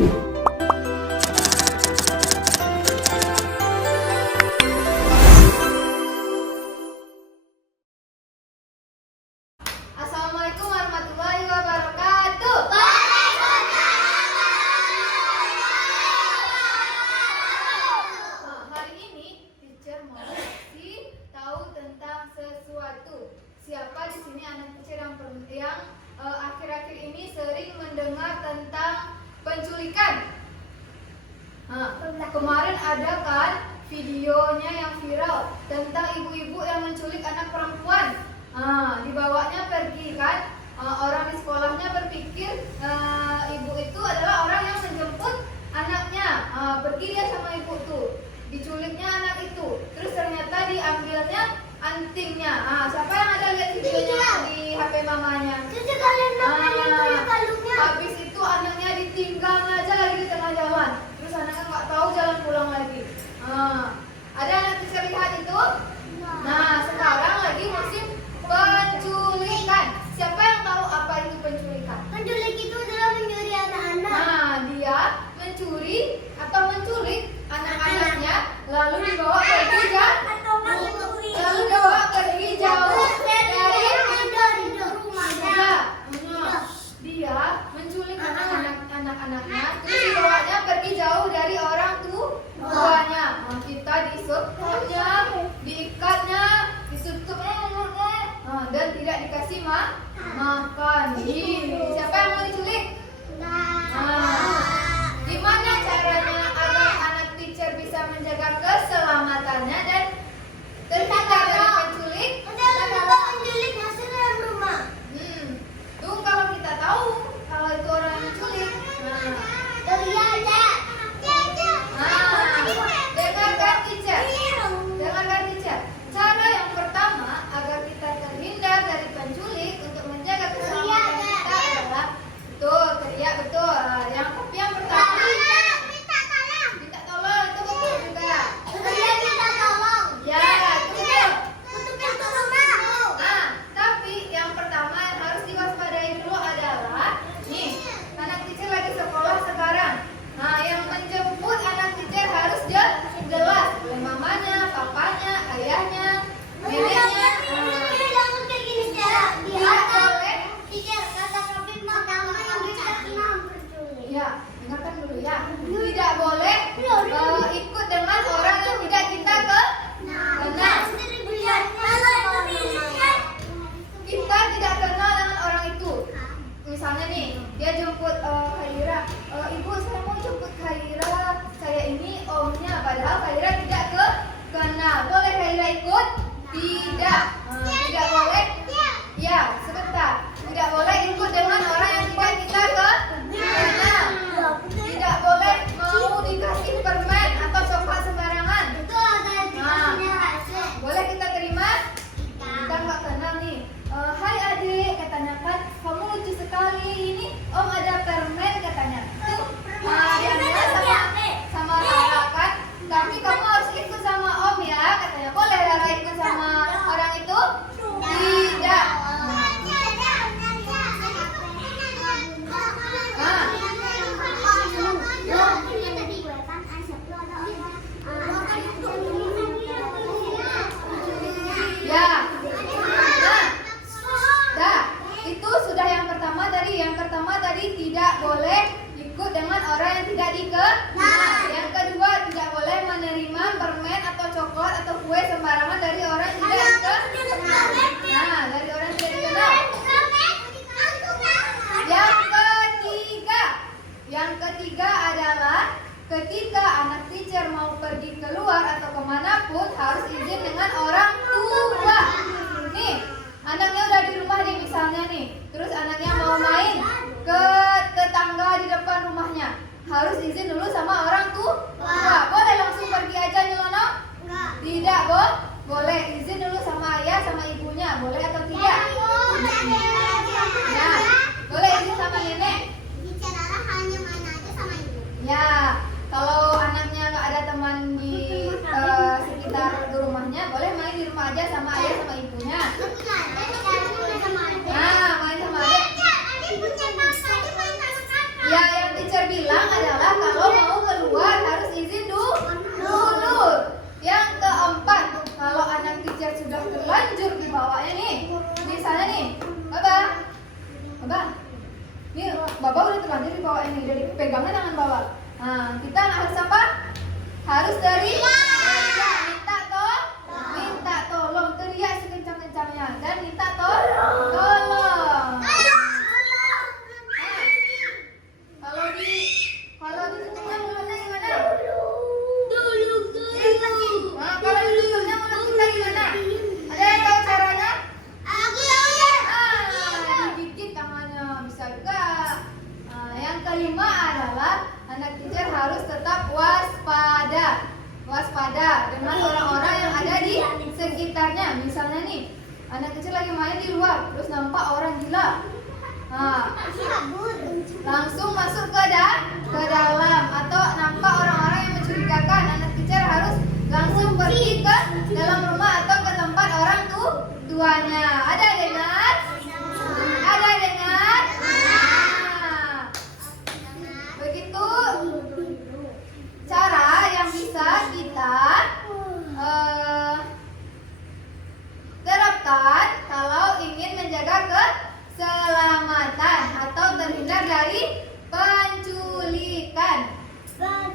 Assalamualaikum warahmatullahi wabarakatuh. Hari ini teacher mau kasih tahu tentang sesuatu. Siapa di sini anak teacher yang akhir-akhir ini sering mendengar tentang penculikan? Kemarin ada kan videonya yang viral tentang ibu-ibu yang menculik anak perempuan. Dibawanya pergi kan, orang di sekolahnya berpikir ibu itu adalah orang yang menjemput anaknya, pergi dia sama ibu tuh, diculiknya anak itu, terus ternyata diambilnya antingnya. Siapa yang ada lihat videonya di HP mamanya? Habis itu anaknya ditinggal aja lagi di tengah jalan, terus anaknya nggak tahu jalan pulang lagi. Ada anak bisa lihat itu? Nah, sekarang lagi musim penculikan. Siapa yang tahu apa itu penculikan? Penculik itu adalah mencuri anak-anak. Nah, dia mencuri atau menculik anak-anaknya lalu dibawa pergi jauh. Lalu dibawa pergi jauh dari rumahnya. Dia menculik anak-anaknya terus dibawanya pergi jauh dari orang tuanya. Kita disekapnya, diikatnya, ditutupnya mulutnya, dan tidak dikasih makan. Siapa yang mau diculik? Gimana caranya agar anak teacher bisa menjaga keselamatannya dan terhindar dari penculik? Penculik masuk dalam rumah. Tuh kalau kita tahu kalau itu orang yang menculik. Dengarkan teacher. Dengarkan teacher. Cara yang pertama agar kita terhindar dari penculik untuk menjaga keselamatan kita adalah teriak betul. Yang pertama minta tolong itu betul juga. Ya, betul. Tapi yang pertama yang harus diwaspadai dulu adalah nih, anak teacher lagi sekolah sekarang. Yang menjemput anak teacher harus jelas, mamanya, papanya, ayahnya, neneknya. Ya, dengarkan dulu ya. Tidak boleh ikut dengan orang yang tidak kita kenal. Kita tidak kenal dengan orang itu. Misalnya nih, dia jemput Khaira. Ibu, saya mau jemput Khaira. Saya ini omnya, padahal Khaira tidak kenal. Boleh Khaira ikut? Tidak. Tidak boleh. Ya, sebentar. Tidak boleh ikut dengan orang yang tidak kita kenal. Tidak boleh mau dikasih permen atau coklat sembarangan. Boleh kita terima? Kita nggak kenal nih. Hai adik, katanya kan kamu lucu sekali. Ini om ada permen katanya. Tuh, dia sama Rara kan. Tapi kamu harus ikut sama om ya katanya. Boleh Rara ikut sama orang itu? Tidak. Itu sudah yang pertama tadi. Yang pertama tadi tidak boleh ikut dengan orang yang tidak dikenal. Yang kedua, tidak boleh menerima permen atau coklat atau kue sembarangan dari orang yang tidak dikenal. Dari orang yang tidak dikenal. Yang ketiga adalah ketika anak teacher mau pergi keluar atau kemanapun harus izin dengan orang tua. Nih, anaknya udah di rumah nih misalnya nih, terus anaknya mau main ke tetangga di depan rumahnya, harus izin dulu sama orang tua. Boleh langsung pergi aja nyelonong? Tidak, boleh izin dulu sama ayah sama ibunya, boleh atau tidak? Ya, boleh izin sama nenek. Ya, kalau anaknya nggak ada teman di sekitar rumah Ini Baba udah terlanjur dibawa ini, udah dipegangnya tangan Baba. Nah, kita harus apa? Harus dari minta tolong, teriak sekencang-kencangnya dan minta tolong. Kalau ditutupnya mulutnya gimana? Nah, kalau ditutupnya mulut kita gimana? Ada yang tahu caranya? Digigit tangannya bisa juga. Nah, yang kelima adalah anak teacher harus tetap waspada dengan orang-orang yang ada di sekitarnya. Misalnya nih, anak kecil lagi main di luar, terus nampak orang gila. Nah, langsung masuk ke dalam, atau nampak orang-orang yang mencurigakan, anak teacher harus langsung pergi ke dalam rumah atau ke tempat orang tuanya. Ada dengar? Nah, begitu cara yang bisa kita terapkan kalau ingin menjaga keselamatan atau terhindar dari penculikan.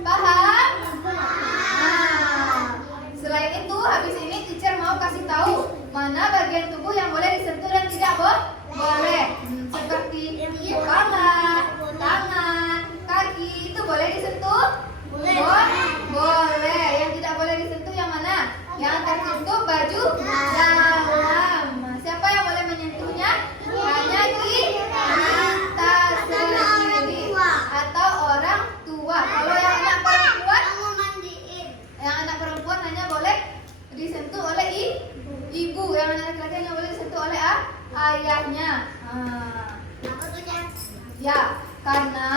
Paham? Nah, selain itu habis ini teacher mau kasih tahu mana bagian tubuh yang boleh disentuh dan tidak boleh. Seperti kepala, tangan, kaki itu boleh disentuh? Boleh. Yang tidak boleh disentuh yang mana? Yang tertutup baju dalam. Nah, siapa yang boleh menyentuhnya? Hanya kita sendiri atau orang tua. Kalau yang anak perempuan hanya boleh disentuh oleh ibu. Yang anak laki-laki hanya boleh disentuh oleh ayahnya. Ya, karena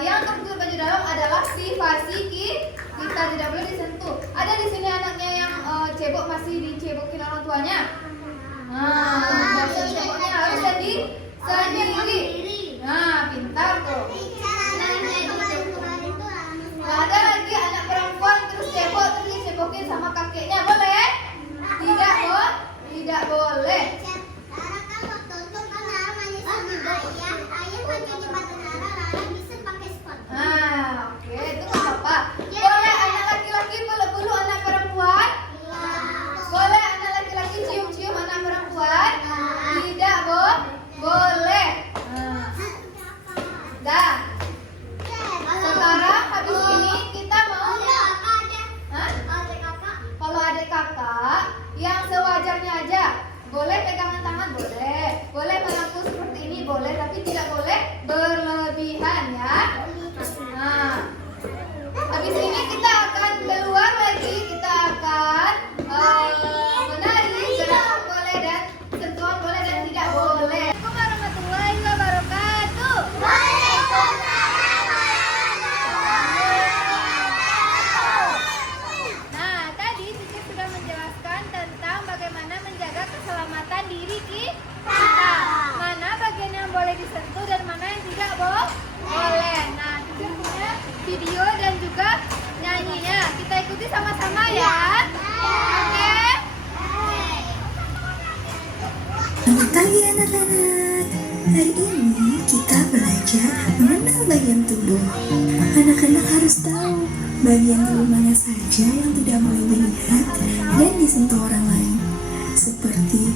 yang tertutup baju dalam adalah privasi kita, tidak boleh disentuh. Ada di sini anaknya yang cebok, masih dicebokin orang tuanya. Ceboknya harus sendiri. Nah, pintar tuh. Ada lagi anak perempuan terus dicebokin sama kakeknya, boleh? Tidak boleh. Oke, itu nggak apa-apa. Boleh anak laki-laki peluk anak perempuan? Boleh anak laki-laki cium-cium anak perempuan? Tidak boleh. Dah. Sekarang habis ini kita mau kalau adik kakak yang sewajarnya aja. Boleh pegangan tangan, boleh melengkung seperti ini, boleh, tapi tidak boleh berlebihan ya. Nah, habis ini kita akan keluar lagi, kita akan menari, gerakan boleh dan sentuhan boleh dan tidak boleh. Assalamualaikum warahmatullahi wabarakatuh. Nah, tadi Cici sudah menjelaskan tentang bagaimana menjaga keselamatan diri kita. Mana bagian yang boleh disentuh dan mana yang tidak boleh. Nah, Cici punya video dan juga nyanyinya. Kita ikuti sama-sama ya. Oke? Selamat pagi anak-anak. Hari ini kita belajar mengenal bagian tubuh. Anak-anak harus tahu bagian tubuh mana saja yang tidak boleh dilihat dan disentuh orang lain, seperti